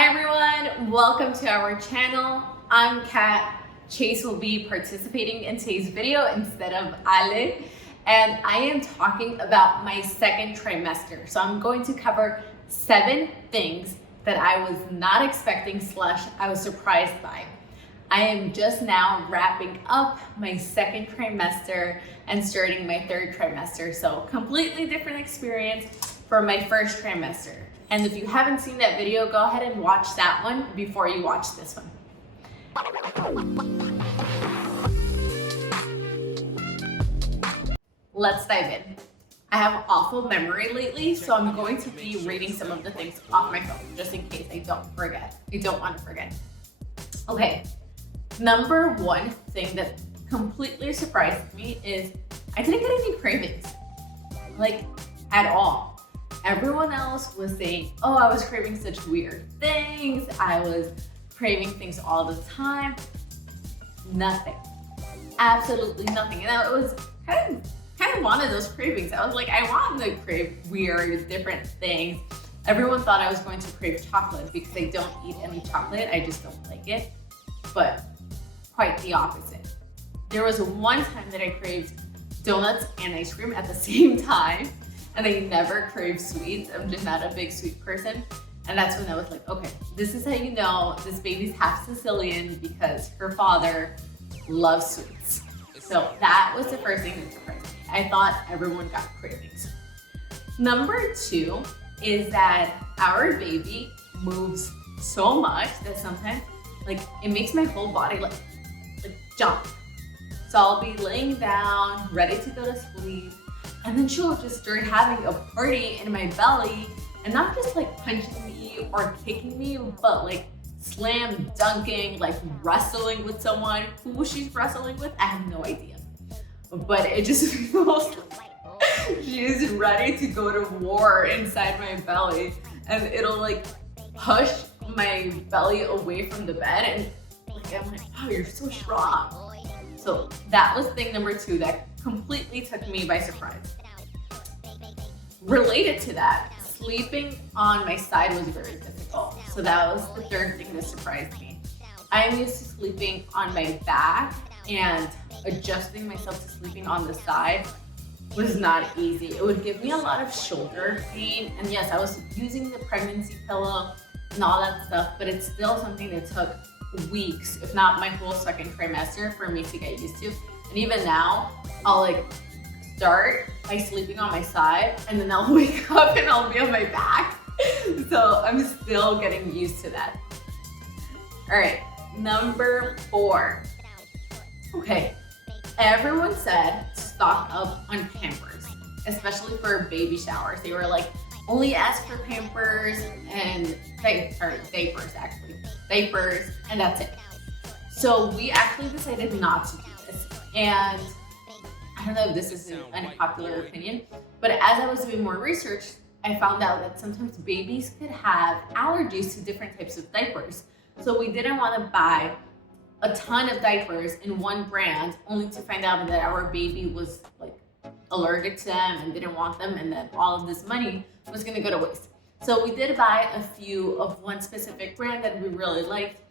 Hi everyone, welcome to our channel. I'm Kat. Chase will be participating in today's video instead of Ale, and I am talking about my second trimester. So I'm going to cover 7 things that I was not expecting / I was surprised by. I am just now wrapping up my second trimester and starting my third trimester. So completely different experience from my first trimester. And if you haven't seen that video, go ahead and watch that one before you watch this one. Let's dive in. I have awful memory lately, so I'm going to be reading some of the things off my phone just in case I don't forget. I don't want to forget. Okay, number one thing that completely surprised me is I didn't get any cravings, like at all. Everyone else was saying, oh, I was craving such weird things. I was craving things all the time. Nothing, absolutely nothing. And it was kind of one of those cravings. I was like, I want to crave weird, different things. Everyone thought I was going to crave chocolate because I don't eat any chocolate. I just don't like it, but quite the opposite. There was one time that I craved donuts and ice cream at the same time. And I never crave sweets. I'm just not a big sweet person. And that's when I was like, okay, this is how you know this baby's half Sicilian because her father loves sweets. So that was the first thing that surprised me. I thought everyone got cravings. Number 2 is that our baby moves so much that sometimes like it makes my whole body like jump. So I'll be laying down, ready to go to sleep. And then she'll just start having a party in my belly and not just like punching me or kicking me, but like slam dunking, like wrestling with someone. Who she's wrestling with, I have no idea. But it just feels like she's ready to go to war inside my belly, and it'll like push my belly away from the bed, and like I'm like, wow, you're so strong. So that was thing number 2 that completely took me by surprise. Related to that, sleeping on my side was very difficult. So that was the third thing that surprised me. I am used to sleeping on my back, and adjusting myself to sleeping on the side was not easy. It would give me a lot of shoulder pain. And yes, I was using the pregnancy pillow and all that stuff, but it's still something that took weeks, if not my whole second trimester, for me to get used to. And even now, I'll like start by sleeping on my side and then I'll wake up and I'll be on my back. So I'm still getting used to that. All right, number 4. Okay, everyone said stock up on Pampers, especially for baby showers. They were like, only ask for Pampers and diapers actually. Diapers, and that's it. So we actually decided not to do this. And I don't know if this is an unpopular opinion, but as I was doing more research, I found out that sometimes babies could have allergies to different types of diapers. So we didn't want to buy a ton of diapers in one brand only to find out that our baby was like allergic to them and didn't want them, and then all of this money was going to go to waste. So we did buy a few of one specific brand that we really liked,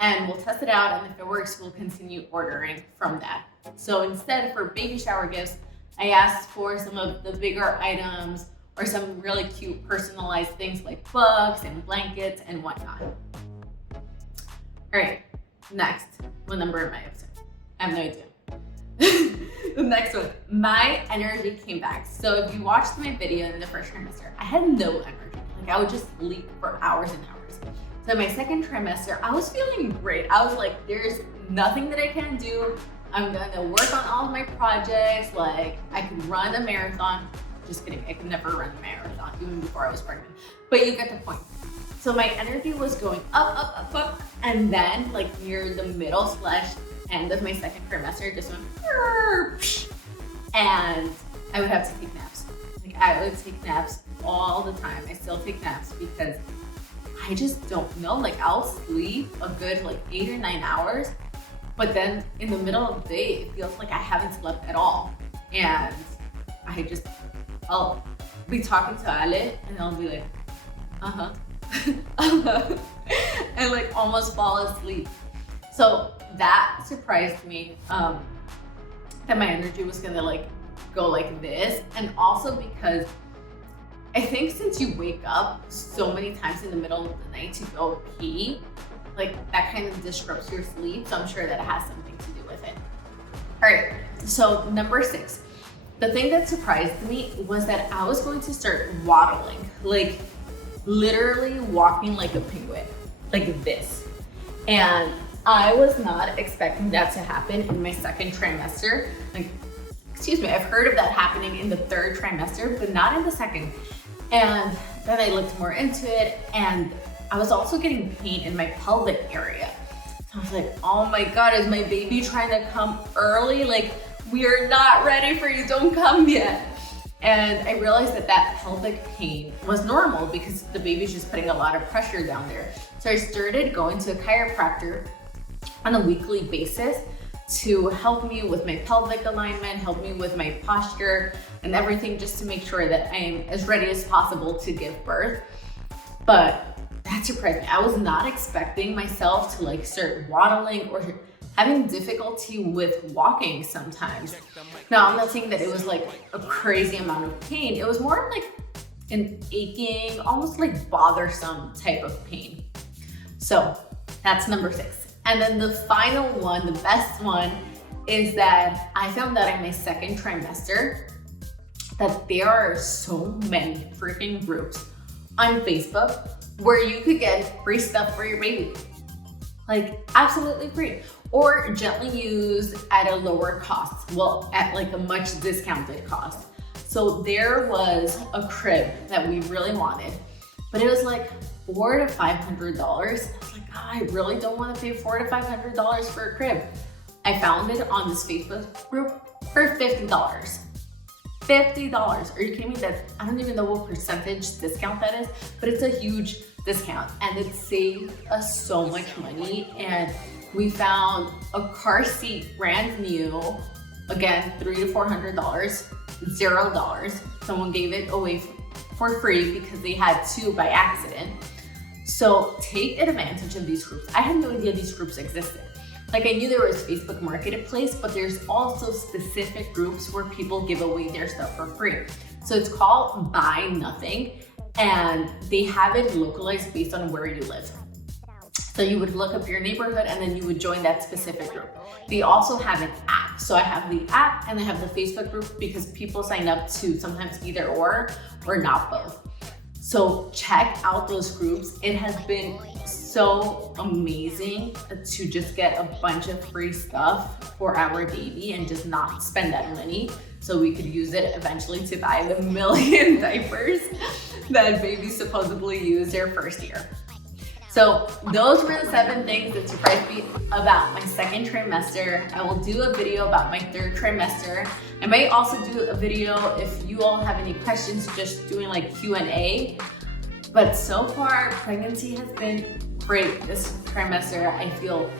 and we'll test it out, and if it works, we'll continue ordering from that. So instead, for baby shower gifts, I asked for some of the bigger items or some really cute personalized things like books and blankets and whatnot. All right, next. What number am I up to? I have no idea. The next one, my energy came back. So if you watched my video in the first trimester, I had no energy. Like I would just sleep for hours and hours. So my second trimester, I was feeling great. I was like, there's nothing that I can do. I'm gonna work on all of my projects. Like I could run a marathon. Just kidding, I could never run a marathon even before I was pregnant. But you get the point. So my energy was going up, and then like near the middle / end of my second trimester, just went, and I would have to take naps. Like I would take naps all the time. I still take naps because I just don't know. Like I'll sleep a good like 8 or 9 hours, but then in the middle of the day, it feels like I haven't slept at all. And I'll be talking to Ale and I'll be like, and like almost fall asleep. So that surprised me, that my energy was gonna like go like this. And also because I think since you wake up so many times in the middle of the night to go pee, like that kind of disrupts your sleep. So I'm sure that it has something to do with it. All right, so number 6. The thing that surprised me was that I was going to start waddling, like literally walking like a penguin, like this. And I was not expecting that to happen in my second trimester. Like, excuse me, I've heard of that happening in the 3rd trimester, but not in the 2nd. And then I looked more into it, and I was also getting pain in my pelvic area. So I was like, oh my God, is my baby trying to come early? Like, we are not ready for you, don't come yet. And I realized that that pelvic pain was normal because the baby's just putting a lot of pressure down there. So I started going to a chiropractor on a weekly basis to help me with my pelvic alignment, help me with my posture and everything, just to make sure that I am as ready as possible to give birth. But that surprised me. I was not expecting myself to like start waddling or having difficulty with walking sometimes. Now, I'm not saying that it was like a crazy amount of pain. It was more like an aching, almost like bothersome type of pain. So that's number 6. And then the final one, the best one, is that I found out in my 2nd trimester that there are so many freaking groups on Facebook where you could get free stuff for your baby. Like absolutely free, or gently used at a lower cost. Well, at like a much discounted cost. So there was a crib that we really wanted, but it was like $400 to $500. I was like, God, I really don't want to pay $400 to $500 for a crib. I found it on this Facebook group for $50. $50. Are you kidding me? I don't even know what percentage discount that is, but it's a huge discount and it saved us so much money. And we found a car seat brand new, again, $300 to $400, $0. Someone gave it away for free because they had to by accident. So take advantage of these groups. I had no idea these groups existed. Like I knew there was Facebook Marketplace, but there's also specific groups where people give away their stuff for free. So it's called Buy Nothing, and they have it localized based on where you live. So you would look up your neighborhood and then you would join that specific group. They also have an app. So I have the app and I have the Facebook group because people sign up to sometimes either or not both. So check out those groups. It has been so amazing to just get a bunch of free stuff for our baby and just not spend that money. So we could use it eventually to buy the million diapers that babies supposedly use their first year. So those were the 7 things that surprised me about my 2nd trimester. I will do a video about my 3rd trimester. I might also do a video if you all have any questions, just doing like Q&A. But so far, pregnancy has been great this trimester. I feel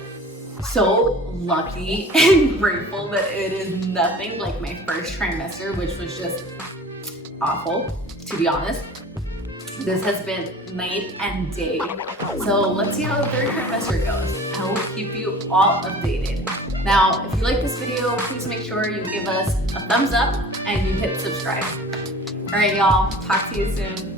so lucky and grateful that it is nothing like my 1st trimester, which was just awful, to be honest. This has been night and day. So let's see how the 3rd trimester goes. I will keep you all updated. Now, if you like this video, please make sure you give us a thumbs up and you hit subscribe. All right, y'all, talk to you soon.